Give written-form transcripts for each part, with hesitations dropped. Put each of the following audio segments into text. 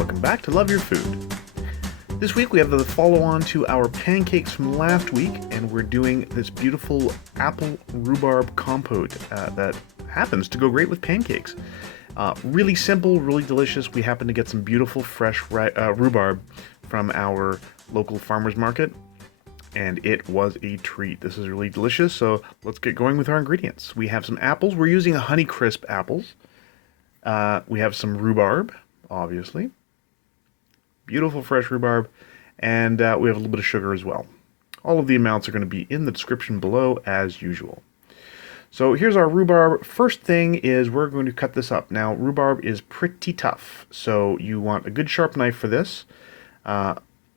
welcome back to Love Your Food. This week we have the follow-on to our pancakes from last week, and we're doing this beautiful apple rhubarb compote that happens to go great with pancakes. Really simple, really delicious. We happen to get some beautiful fresh rhubarb from our local farmer's market, and it was a treat. This is really delicious, so let's get going with our ingredients. We have some apples. We're using Honeycrisp apples. We have some rhubarb, obviously. Beautiful fresh rhubarb, and we have a little bit of sugar as well. All of the amounts are going to be in the description below as usual. So here's our rhubarb. First thing is we're going to cut this up. Now rhubarb is pretty tough, so you want a good sharp knife for this.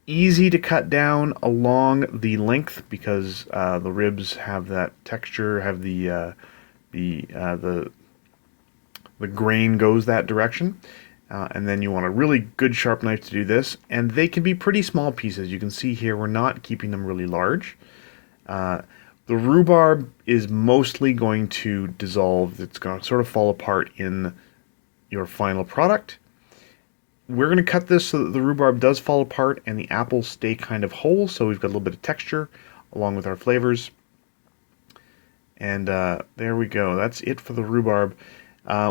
Easy to cut down along the length because the ribs have that texture, have the grain goes that direction. And then you want a really good sharp knife to do this, and they can be pretty small pieces. You can see here we're not keeping them really large. The rhubarb is mostly going to dissolve. It's going to sort of fall apart in your final product. We're going to cut this so that the rhubarb does fall apart and the apples stay kind of whole, so we've got a little bit of texture along with our flavors. And there we go. That's it for the rhubarb.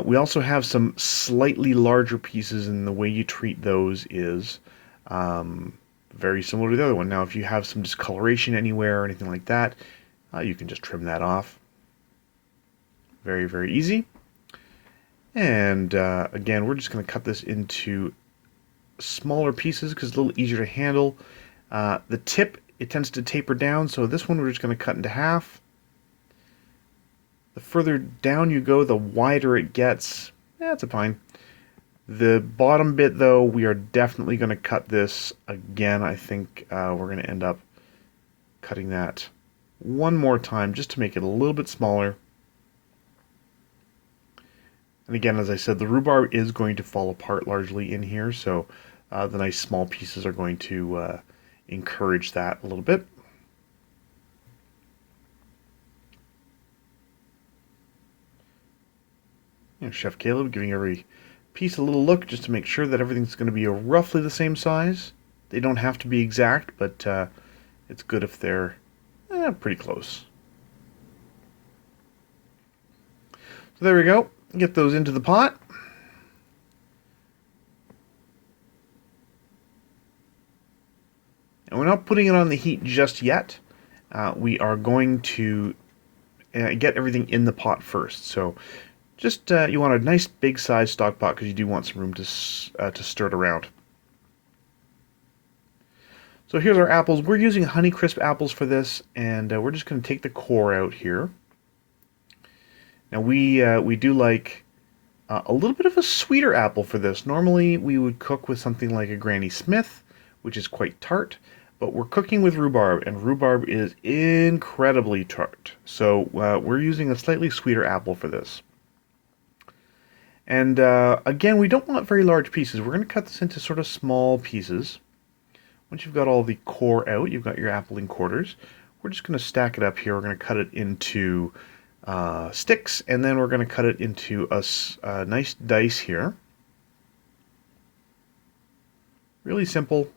We also have some slightly larger pieces, and the way you treat those is very similar to the other one. Now, if you have some discoloration anywhere or anything like that, you can just trim that off. Very, very easy. And again, we're just going to cut this into smaller pieces because it's a little easier to handle. The tip, it tends to taper down, so this one we're just going to cut into half. The further down you go, the wider it gets. That's fine. The bottom bit, though, we are definitely going to cut this again. I think we're going to end up cutting that one more time just to make it a little bit smaller. And again, as I said, the rhubarb is going to fall apart largely in here, so the nice small pieces are going to encourage that a little bit. Chef Caleb giving every piece a little look just to make sure that everything's going to be roughly the same size. They don't have to be exact, but it's good if they're pretty close. So there we go. Get those into the pot. And we're not putting it on the heat just yet. We are going to get everything in the pot first. So just you want a nice big size stock pot because you do want some room to stir it around. So here's our apples. We're using Honeycrisp apples for this, and we're just going to take the core out here. Now we do like a little bit of a sweeter apple for this. Normally we would cook with something like a Granny Smith, which is quite tart, but we're cooking with rhubarb, and rhubarb is incredibly tart. So we're using a slightly sweeter apple for this. And again, we don't want very large pieces. We're going to cut this into sort of small pieces. Once you've got all the core out, you've got your apple in quarters. We're just going to stack it up here. We're going to cut it into sticks, and then we're going to cut it into a nice dice here. Really simple.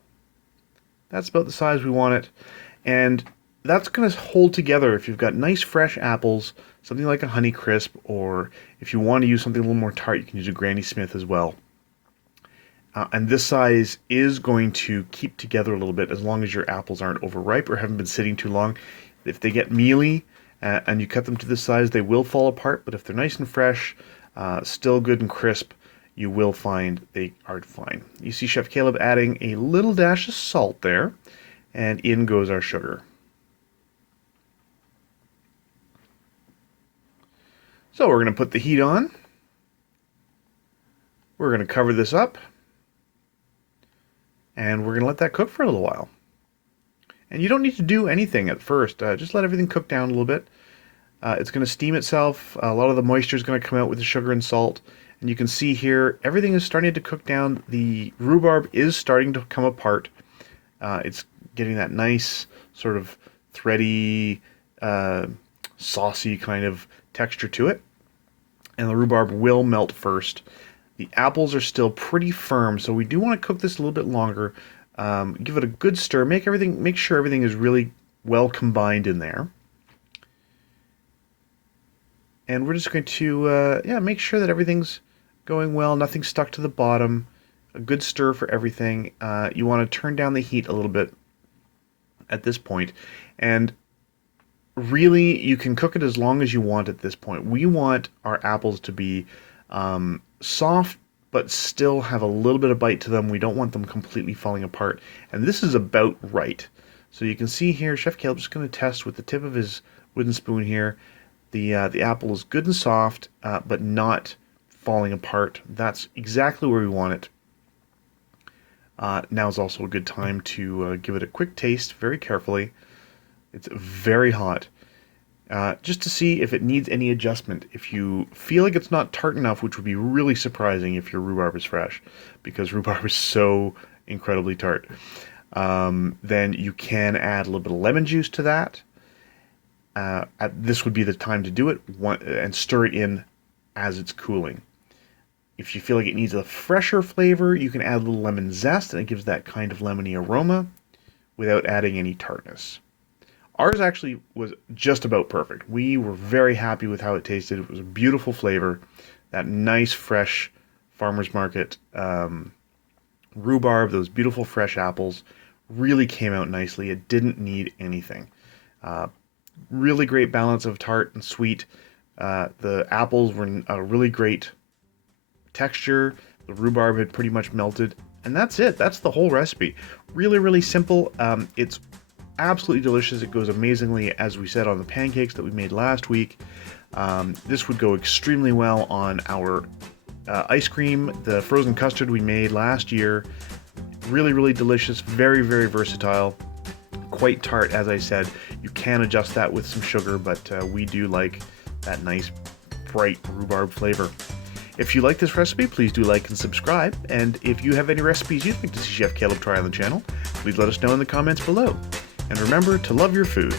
That's about the size we want it. And that's going to hold together if you've got nice fresh apples, something like a Honeycrisp, or if you want to use something a little more tart, you can use a Granny Smith as well. And this size is going to keep together a little bit as long as your apples aren't overripe or haven't been sitting too long. If they get mealy and you cut them to this size, they will fall apart, but if they're nice and fresh, still good and crisp, you will find they are fine. You see Chef Caleb adding a little dash of salt there, and in goes our sugar. So we're going to put the heat on. We're going to cover this up. And we're going to let that cook for a little while. And you don't need to do anything at first. Just let everything cook down a little bit. It's going to steam itself. A lot of the moisture is going to come out with the sugar and salt. And you can see here, everything is starting to cook down. The rhubarb is starting to come apart. It's getting that nice sort of thready, saucy kind of texture to it. And the rhubarb will melt first. The apples are still pretty firm, so we do want to cook this a little bit longer. Give it a good stir. Make sure everything is really well combined in there. And we're just going to make sure that everything's going well, nothing's stuck to the bottom. A good stir for everything. You want to turn down the heat a little bit at this point, and really you can cook it as long as you want at this point. We want our apples to be soft but still have a little bit of bite to them. We don't want them completely falling apart, and this is about right. So you can see here, Chef Caleb's just going to test with the tip of his wooden spoon here. The apple is good and soft, but not falling apart. That's exactly where we want it. Now is also a good time to give it a quick taste very carefully. It's very hot. Just to see if it needs any adjustment. If you feel like it's not tart enough, which would be really surprising if your rhubarb is fresh, because rhubarb is so incredibly tart, then you can add a little bit of lemon juice to that. This would be the time to do it, and stir it in as it's cooling. If you feel like it needs a fresher flavor, you can add a little lemon zest, and it gives that kind of lemony aroma without adding any tartness. Ours actually was just about perfect. We were very happy with how it tasted. It was a beautiful flavor. That nice, fresh farmer's market rhubarb, those beautiful fresh apples, really came out nicely. It didn't need anything. Really great balance of tart and sweet. The apples were a really great texture. The rhubarb had pretty much melted. And that's it. That's the whole recipe. Really, really simple. It's absolutely delicious. It goes amazingly, as we said, on the pancakes that we made last week. This would go extremely well on our ice cream, the frozen custard we made last year. Really, really delicious. Very, very versatile. Quite tart, as I said. You can adjust that with some sugar, but we do like that nice, bright rhubarb flavor. If you like this recipe, please do like and subscribe. And if you have any recipes you'd like to see Chef Caleb try on the channel, please let us know in the comments below. And remember to love your food.